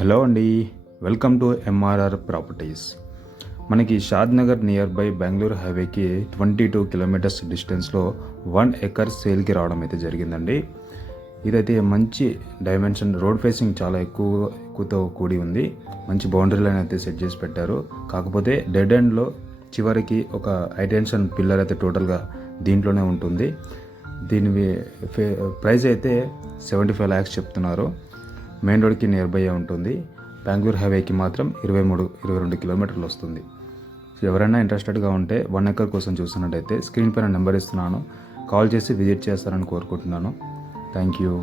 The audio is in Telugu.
హలో అండి, వెల్కమ్ టు ఎంఆర్ఆర్ ప్రాపర్టీస్. మనకి షాద్ నగర్ నియర్ బై బెంగళూరు హైవేకి 22 కిలోమీటర్స్ డిస్టెన్స్లో 1 ఎకర్ సేల్కి రావడం అయితే జరిగిందండి. ఇదైతే మంచి డైమెన్షన్, రోడ్ ఫేసింగ్ చాలా ఎక్కువతో కూడి ఉంది. మంచి బౌండరీ లైన్ అయితే సెట్ చేసి పెట్టారు. కాకపోతే డెడ్ ఎండ్లో చివరికి ఒక హైటెన్షన్ పిల్లర్ అయితే టోటల్గా దీంట్లోనే ఉంటుంది. దీని ప్రైస్ అయితే 75 lakhs చెప్తున్నారు. మెయిన్ రోడ్కి నియర్ బై ఉంటుంది. బెంగళూరు హైవేకి మాత్రం 22 కిలోమీటర్లు వస్తుంది. ఎవరైనా ఇంట్రెస్టెడ్గా ఉంటే 1 ఎకర్ కోసం చూస్తున్నట్టయితే స్క్రీన్ పైన నెంబర్ ఇస్తున్నాను, కాల్ చేసి విజిట్ చేస్తారని కోరుకుంటున్నాను. Thank you.